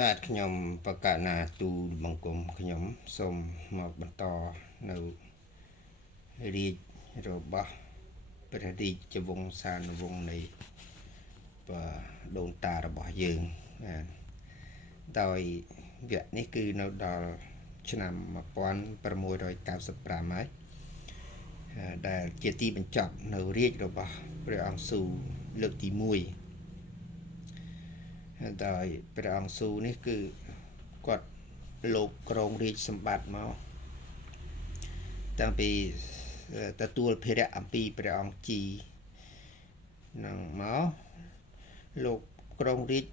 បាទខ្ញុំបកណាទូបង្គំខ្ញុំសូមមកបន្តនៅរាជរបស់ព្រះរាជវង្សានុវង្សនៃដូនតារបស់យើងដោយវគ្គនេះគឺនៅដល់ឆ្នាំ1695ហើយដែលជាទីបញ្ចប់នៅរាជរបស់ព្រះអង្គស៊ូលើកទី1ដោយព្រះអង្គស៊ូនេះគឺគាត់លោកគ្រងរាជសម្បត្តិមកតាំងពីទទួលភារៈអំពីព្រះអង្គជីនឹងមកលោកគ្រងរាជ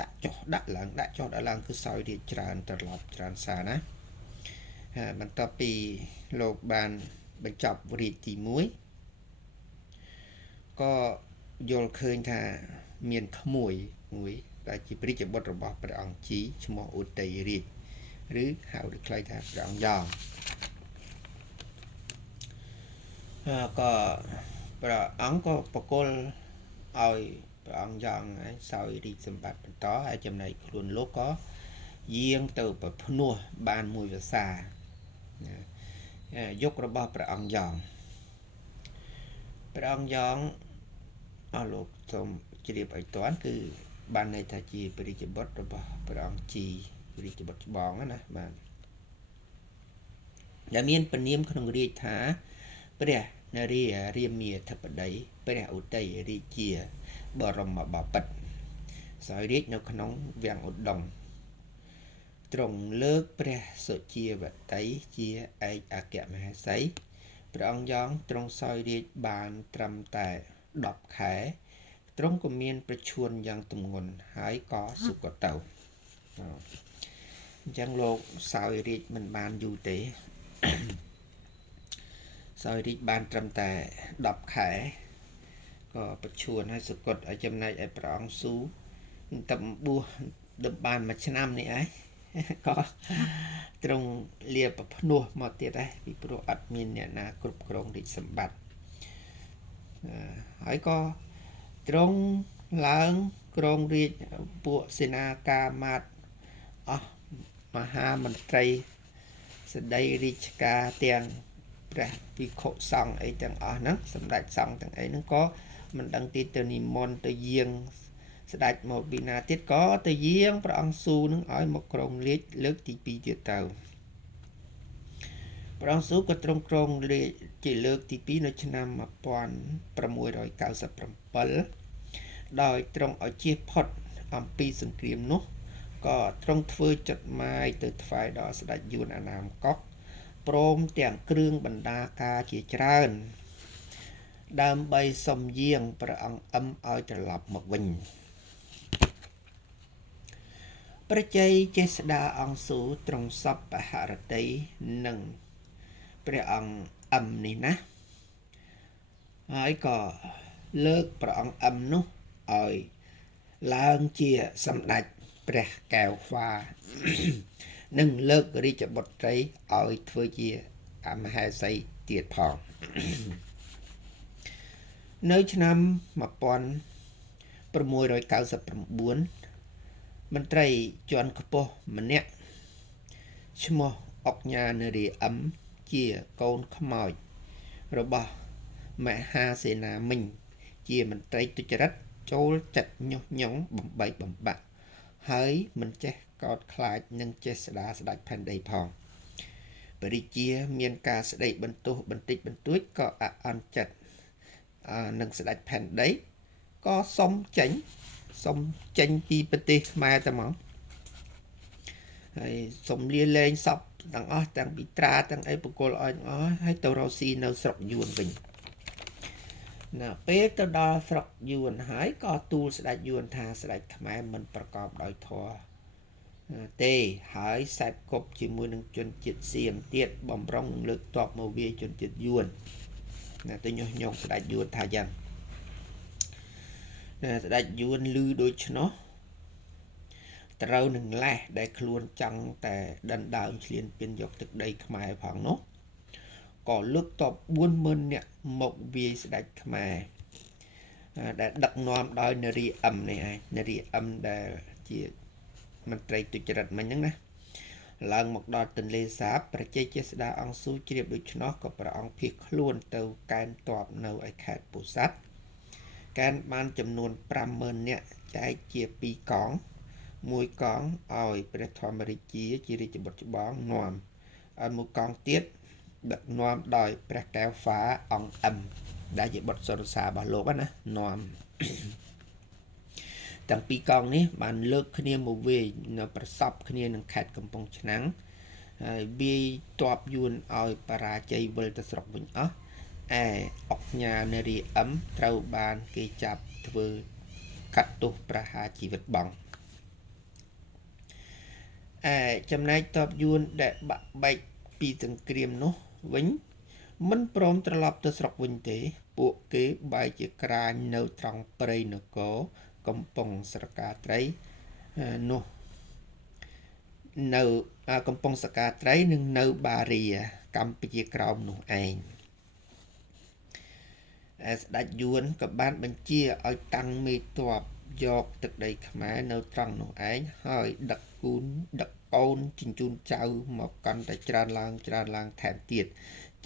ដាក់ចុះដាក់ឡើងគឺសោយរាជច្រើនត្រឡប់ច្រើនសារណាបន្ទាប់ពីលោកបានបញ្ចប់រាជទី1ក៏យល់ឃើញថាមានក្មួយមួយដែលជាព្រះរាជបុត្ររបស់ព្រះអង្គជីឈ្មោះឧទ័យរាជឬហៅដូចខ្លីថាព្រះអង្គយ៉ងក៏ព្រះអង្គក៏បកលឲ្យព្រះអង្គយ៉ងឲ្យសោយរាជសម្បត្តិបន្តហើយចំណែកខ្លួនលោកក៏យាងទៅប្រភ្នោះបានមួយភាសាយុគរបស់ព្រះអង្គយ៉ងអស់លោកសូមជ្រាបឲ្យតាន់គឺបានន័យថាជាព្រះរាជបុត្ររបស់ព្រះអង្គជីព្រះរាជបុត្រច្បងណាបាទដែលមានពនាមក្នុងរាជថាព្រះនរារាមាធិបតីព្រះឧទ័យរាជាបរមបពិតសោយរាជនៅក្នុងវាំងឧដុង្គទ្រង់លើកព្រះសុជាវតីជាឯកអគ្គមហេសីព្រះអង្គយ៉ងទ្រង់សោយរាជបានត្រឹមតែ10ខែទ្រង់ក៏មានប្រឈួនយ៉ាងទម្ងន់ហើយក៏សុគតទៅអញ្ចឹងលោកសោយរាជមិនបានយូរទេសោយរាជបានត្រឹមតែ10ខែក៏ប្រឈួនហើយសុគតឲ្យចំណែកឲ្យព្រះអង្គស៊ូតែបួសដល់បានមួយឆ្នាំនេះឯងក៏ទ្រង់លាប្រភ្នោះមកទៀតដែរពីព្រោះអត់មានអ្នកណាគ្រប់គ្រងរាជសម្បត្តិហើយក៏ទ្រង់ឡើងគ្រងរាជពួកសេនាកាមាត្យអស់មហាមន្ត្រីស្ដីរាជការទាំងព្រះភិក្ខុសង្ឃអីទាំងអស់ហ្នឹងសម្ដេចសង្ឃទាំងអីហ្នឹងក៏មិនដឹងទីទៅនិមន្តទៅយាងស្ដេចមកពីណាទៀតក៏ទៅយាងព្រះអង្គស៊ូនឹងឲ្យមកគ្រងរាជលើកទី2ទៀតទៅព្រះអង្គស៊ូក៏ទ្រង់គ្រងរាជជាលើកទី2នៅឆ្នាំ1697ដោយទ្រង់ឲ្យជៀសផុតអំពីសង្គ្រាមនោះក៏ទ្រង់ធ្វើចดหมายទៅថ្វាយដល់ស្ដេចយួនអាណាមកុកព្រមទាំងគ្រឿងបណ្ដាការជាច្រើនដើម្បីសុំយាងព្រះអង្គអឹមឲ្យត្រឡប់មកវិញព្រះជ័យចេស្តាអង្គស៊ូទ្រង់សពហរតីនឹងព្រះអង្គអឹមនេះណាហើយក៏លើកព្រះអង្គអឹមនោះឲ្យឡើងជាសម្ដេចព្រះកែវហ្វានិងលើករាជបុត្រីឲ្យធ្វើជាមហេសីទៀតផងនៅឆ្នាំ1699មន្ត្រីជាន់ខ្ពស់ម្នាក់ឈ្មោះអុកញ៉ានរាអឹមជាកូនខ្មោចរបស់មហាសេនាមិញជាមន្ត្រីទុច្ចរិតចូលចិត្តញុះញង់បំបែកបំបាក់ហើយមិនចេះកោតខ្លាចនឹងចេះស្ដារស្ដេចផែនដីផងព្រះរាជាមានការស្ដីបន្ទោសបន្តិចបន្តួចក៏អន់ចិត្តនឹងស្ដេចផែនដីក៏សុំចេញពីប្រទេសខ្មែរតែមកហើយសុំលាលែងសពទាំងអស់ទាំងពីត្រាទាំងអីបកលឲ្យអស់ហើយទៅរកស៊ីនៅស្រុកយួនវិញណាពេលទៅដល់ស្រុកយួនហើយក៏ទូលស្ដេចយួនថាស្ដេចខ្មែរមិនប្រកបដោយធម៌ទេហើយសែតគប់ជាមួយនឹងជនជាតិសៀមទៀតបំរុងនឹងលើកទ័ពមកវាយជនជាតិយួនណាទៅញុះញង់ស្ដេចយួនថាយ៉ាងស្ដេចយួនឮដូច្នោះត្រូវនឹងលេះដែលខ្លួនចង់តែដណ្ដើមឈ្លានពានយកទឹកដីខ្មែរផងនោះក៏លើកទ័ព 40,000 នាក់មកវាយស្ដេចខ្មែរដែលដឹកនាំដោយនារីអឹមនេះឯងនារីអឹមដែលជា មន្ត្រីទុច្ចរិតមិញហ្នឹងណាឡើងមកដល់ទន្លេសាបប្រជាជាស្ដាអង្គស៊ូជ្រាបដូច្នោះក៏ព្រះអង្គភៀសខ្លួនទៅកេណ្ឌទ័ពនៅឯខេត្តពោធិ៍សាត់កេណ្ឌបានចំនួន 50,000 នាក់ចែកជា2កងមួយកងឲ្យព្រះធម្មរាជារាជបុត្រច្បងនាំឲ្យមួយកងទៀតដឹកនាំដោយព្រះកែវហ្វាអង្គអឹមដែលជាបុត្រសុរសារបស់លោកណានាំទាំងពីរកងនេះបានលើកគ្នាមកវាយនៅប្រសពគ្នានឹងខេត្តកំពង់ឆ្នាំងហើយវាយទ័ពយួនឲ្យបរាជ័យវិលទៅស្រុកវិញអស់ឯអុកញ៉ានារីអឹមត្រូវបានគេចាប់ធ្វើកាត់ទោសប្រហារជីវិតបង់ចំណែកទ័ពយួនដែលបាក់បែកពីសង្គ្រាមនោះវិញមិនព្រមត្រឡប់ទៅស្រុកវិញទេពួកគេបែរជាក្រាញនៅត្រង់ព្រៃនគរកំពង់ស្រកាត្រីនោះនៅកំពង់សកាត្រីនិងនៅបារីកម្ពុជាក្រោមនោះឯងស្ដេចយួនក៏បានបញ្ជាឲ្យតាំងមេទ័ពយកទឹកដីខ្មែរនៅត្រង់នោះឯងហើយដឹកកូនជញ្ជូនចៅមកកាន់តែច្រើនឡើងថែមទៀត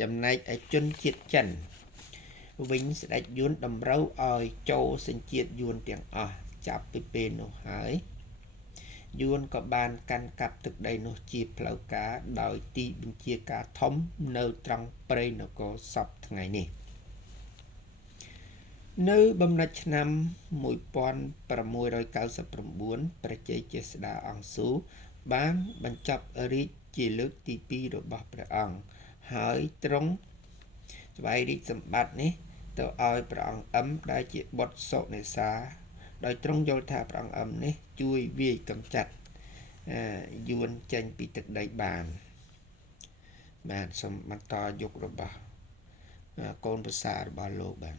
ចំណែកឯជនជាតិចិនវិញស្ដេចយួនតម្រូវឲ្យចូលសញ្ជាតិយួនទាំងអស់ចាប់ពីពេលនោះហើយយួនក៏បានកាន់កាប់ទឹកដីនោះជាផ្លូវការដោយទីបញ្ជាការធំនៅត្រង់ព្រៃនគរសពថ្ងៃនេះនៅបំណាច់ឆ្នាំ1699ប្រជាជាស្ដាអង្គស៊ូបានបញ្ចប់រាជជាលើកទី2របស់ព្រះអង្គហើយទ្រង់ស្វែងរាជសម្បត្តិនេះទៅឲ្យព្រះអង្គអឹមដែលជាបុត្រសុនេសាដោយទ្រង់យល់ថាព្រះអង្គអឹមនេះជួយវាយកម្ចាត់យួនចេញពីទឹកដីបានសូមបន្តយុគរបស់កូនប្រសារបស់លោកបាទ